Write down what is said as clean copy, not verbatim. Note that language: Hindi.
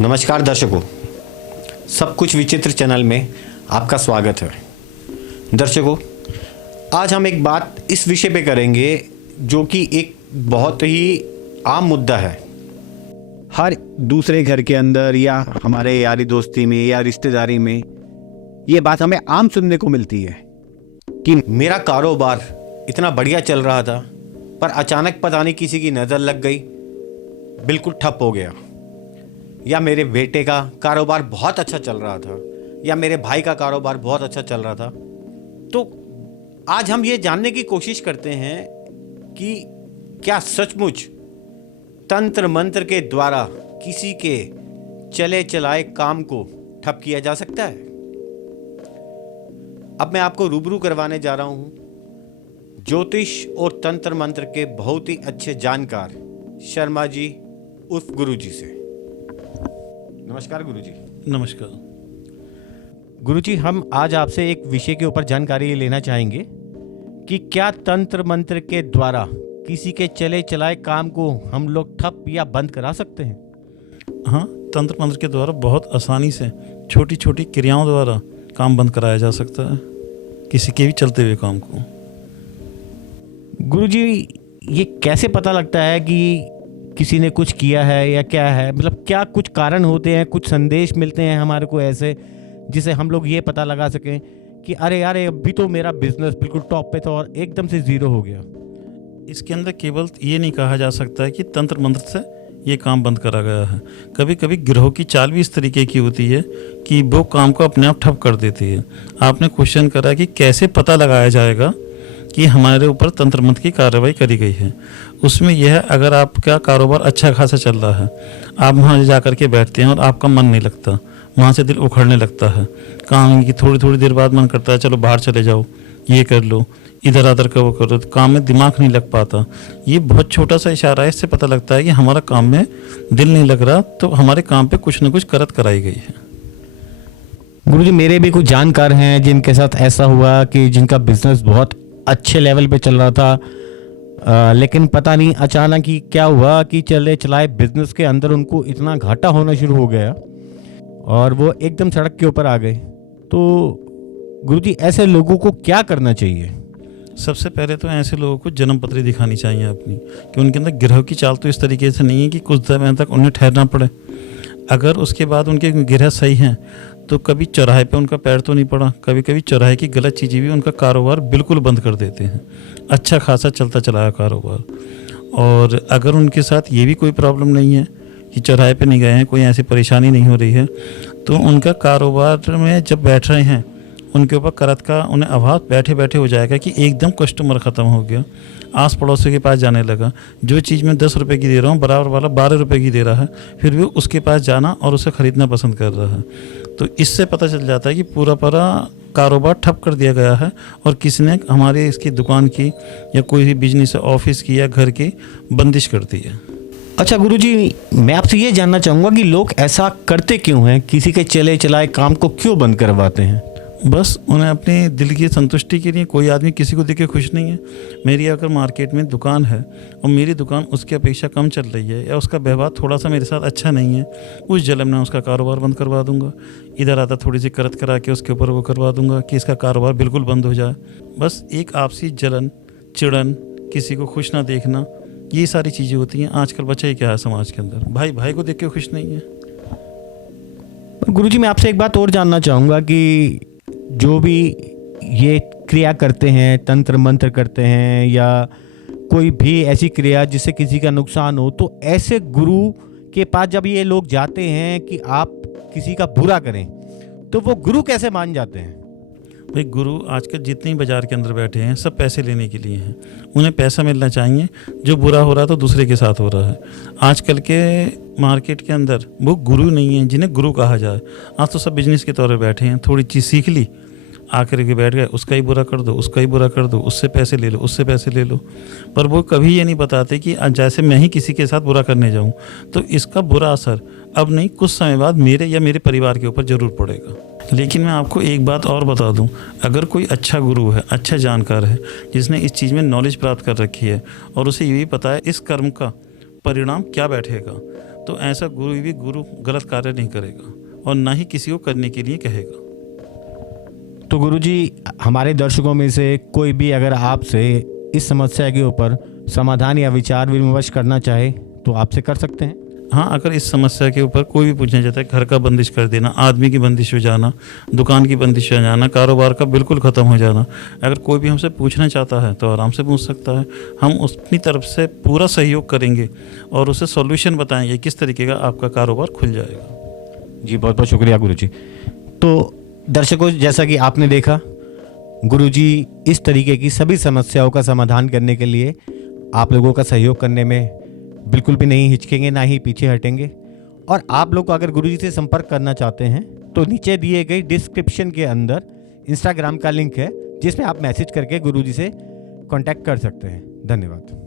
नमस्कार दर्शकों, सब कुछ विचित्र चैनल में आपका स्वागत है। दर्शकों, आज हम एक बात इस विषय पे करेंगे जो कि एक बहुत ही आम मुद्दा है। हर दूसरे घर के अंदर या हमारे यारी दोस्ती में या रिश्तेदारी में ये बात हमें आम सुनने को मिलती है कि मेरा कारोबार इतना बढ़िया चल रहा था पर अचानक पता नहीं किसी की नज़र लग गई, बिल्कुल ठप हो गया। या मेरे बेटे का कारोबार बहुत अच्छा चल रहा था या मेरे भाई का कारोबार बहुत अच्छा चल रहा था। तो आज हम ये जानने की कोशिश करते हैं कि क्या सचमुच तंत्र मंत्र के द्वारा किसी के चले चलाए काम को ठप किया जा सकता है। अब मैं आपको रूबरू करवाने जा रहा हूं ज्योतिष और तंत्र मंत्र के बहुत ही अच्छे जानकार शर्मा जी उर्फ गुरुजी से। नमस्कार गुरुजी। नमस्कार गुरुजी, हम आज आपसे एक विषय के ऊपर जानकारी लेना चाहेंगे कि क्या तंत्र मंत्र के द्वारा किसी के चले चलाए काम को हम लोग ठप या बंद करा सकते हैं? हाँ, तंत्र मंत्र के द्वारा बहुत आसानी से छोटी छोटी क्रियाओं द्वारा काम बंद कराया जा सकता है, किसी के भी चलते हुए काम को। गुरुजी, ये कैसे पता लगता है कि किसी ने कुछ किया है या क्या है? मतलब क्या कुछ कारण होते हैं, कुछ संदेश मिलते हैं हमारे को ऐसे जिसे हम लोग ये पता लगा सकें कि अरे यार अभी तो मेरा बिजनेस बिल्कुल टॉप पे था और एकदम से जीरो हो गया? इसके अंदर केवल ये नहीं कहा जा सकता है कि तंत्र मंत्र से ये काम बंद करा गया है। कभी कभी ग्रहों की चाल भी इस तरीके की होती है कि वो काम को अपने आप ठप कर देती है। आपने क्वेश्चन करा कि कैसे पता लगाया जाएगा कि हमारे ऊपर तंत्र मंत्र की कार्रवाई करी गई है। उसमें यह, अगर आपका कारोबार अच्छा खासा चल रहा है, आप वहाँ जा कर के बैठते हैं और आपका मन नहीं लगता, वहाँ से दिल उखड़ने लगता है, काम की थोड़ी थोड़ी देर बाद मन करता है चलो बाहर चले जाओ, ये कर लो, इधर उधर का वो करो, तो काम में दिमाग नहीं लग पाता। ये बहुत छोटा सा इशारा है, इससे पता लगता है कि हमारा काम में दिल नहीं लग रहा, तो हमारे काम पे कुछ न कुछ करत कराई गई है। गुरुजी, मेरे भी कुछ जानकार हैं जिनके साथ ऐसा हुआ कि जिनका बिजनेस बहुत अच्छे लेवल पे चल रहा था, लेकिन पता नहीं अचानक ही क्या हुआ कि चले चलाए बिजनेस के अंदर उनको इतना घाटा होना शुरू हो गया और वो एकदम सड़क के ऊपर आ गए। तो गुरुजी, ऐसे लोगों को क्या करना चाहिए? सबसे पहले तो ऐसे लोगों को जन्म पत्री दिखानी चाहिए अपनी, कि उनके अंदर ग्रह की चाल तो इस तरीके से नहीं है कि कुछ समय तक उन्हें ठहरना पड़े। अगर उसके बाद उनके ग्रह सही हैं तो कभी चौराहे पे उनका पैर तो नहीं पड़ा, कभी कभी चौराहे की गलत चीज़ें भी उनका कारोबार बिल्कुल बंद कर देते हैं, अच्छा खासा चलता चलाया कारोबार। और अगर उनके साथ ये भी कोई प्रॉब्लम नहीं है कि चौराहे पे नहीं गए हैं, कोई ऐसी परेशानी नहीं हो रही है, तो उनका कारोबार में जब बैठ रहे हैं उनके ऊपर करत का उन्हें आभास बैठे बैठे हो जाएगा कि एकदम कस्टमर ख़त्म हो गया, आस पड़ोसी के पास जाने लगा। जो चीज़ मैं 10 रुपये की दे रहा हूँ बराबर वाला 12 रुपये की दे रहा है, फिर भी उसके पास जाना और उसे ख़रीदना पसंद कर रहा है। तो इससे पता चल जाता है कि पूरा कारोबार ठप कर दिया गया है और किसी ने हमारे इसकी दुकान की या कोई भी बिजनेस ऑफिस की या घर की बंदिश कर दी है। अच्छा गुरुजी, मैं आपसे ये जानना चाहूँगा कि लोग ऐसा करते क्यों हैं? किसी के चले चलाए काम को क्यों बंद करवाते हैं? बस उन्हें अपने दिल की संतुष्टि के लिए। कोई आदमी किसी को देख के खुश नहीं है। मेरी अगर मार्केट में दुकान है और मेरी दुकान उसकी अपेक्षा कम चल रही है या उसका व्यवहार थोड़ा सा मेरे साथ अच्छा नहीं है, उस जलन में उसका कारोबार बंद करवा दूंगा। इधर आता थोड़ी सी करत करा के उसके ऊपर वो करवा दूंगा कि इसका कारोबार बिल्कुल बंद हो जाए। बस एक आपसी जलन, चिड़न, किसी को खुश ना देखना, ये सारी चीज़ें होती हैं। आजकल बच्चा ही क्या है समाज के अंदर, भाई भाई को देख के खुश नहीं है। गुरुजी, मैं आपसे एक बात और जानना चाहूँगा कि जो भी ये क्रिया करते हैं, तंत्र मंत्र करते हैं या कोई भी ऐसी क्रिया जिससे किसी का नुकसान हो, तो ऐसे गुरु के पास जब ये लोग जाते हैं कि आप किसी का बुरा करें, तो वो गुरु कैसे मान जाते हैं? भाई, गुरु आजकल जितने बाज़ार के अंदर बैठे हैं सब पैसे लेने के लिए हैं। उन्हें पैसा मिलना चाहिए। जो बुरा हो रहा है तो दूसरे के साथ हो रहा है। आजकल के मार्केट के अंदर वो गुरु नहीं है जिन्हें गुरु कहा जाए। आज तो सब बिजनेस के तौर पे बैठे हैं, थोड़ी चीज़ सीख ली, आकर के बैठ गए, उसका ही बुरा कर दो, उसका ही बुरा कर दो, उससे पैसे ले लो, उससे पैसे ले लो। पर वो कभी ये नहीं बताते कि जैसे मैं ही किसी के साथ बुरा करने जाऊँ तो इसका बुरा असर अब नहीं, कुछ समय बाद मेरे या मेरे परिवार के ऊपर ज़रूर पड़ेगा। लेकिन मैं आपको एक बात और बता दूं, अगर कोई अच्छा गुरु है, अच्छा जानकार है, जिसने इस चीज़ में नॉलेज प्राप्त कर रखी है और उसे ये भी पता है इस कर्म का परिणाम क्या बैठेगा, तो ऐसा गुरु गलत कार्य नहीं करेगा और ना ही किसी को करने के लिए कहेगा। तो गुरुजी, हमारे दर्शकों में से कोई भी अगर आपसे इस समस्या के ऊपर समाधान या विचार विमर्श करना चाहे तो आपसे कर सकते हैं? हाँ, अगर इस समस्या के ऊपर कोई भी पूछना चाहता है, घर का बंदिश कर देना, आदमी की बंदिश हो जाना, दुकान की बंदिश हो जाना, कारोबार का बिल्कुल ख़त्म हो जाना, अगर कोई भी हमसे पूछना चाहता है तो आराम से पूछ सकता है। हम अपनी तरफ से पूरा सहयोग करेंगे और उसे सॉल्यूशन बताएंगे किस तरीके का आपका कारोबार खुल जाएगा। जी, बहुत बहुत शुक्रिया गुरुजी। तो दर्शकों, जैसा कि आपने देखा, गुरुजी इस तरीके की सभी समस्याओं का समाधान करने के लिए आप लोगों का सहयोग करने में बिल्कुल भी नहीं हिचकेंगे, ना ही पीछे हटेंगे। और आप लोग अगर गुरुजी से संपर्क करना चाहते हैं तो नीचे दिए गए डिस्क्रिप्शन के अंदर इंस्टाग्राम का लिंक है, जिसमें आप मैसेज करके गुरुजी से कांटेक्ट कर सकते हैं। धन्यवाद।